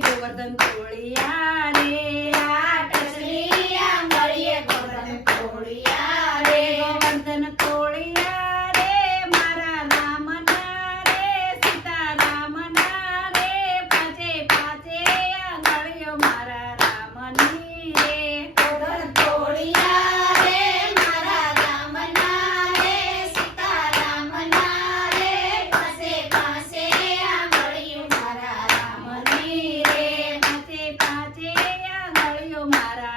Govardhan કોળિયા. Tomara!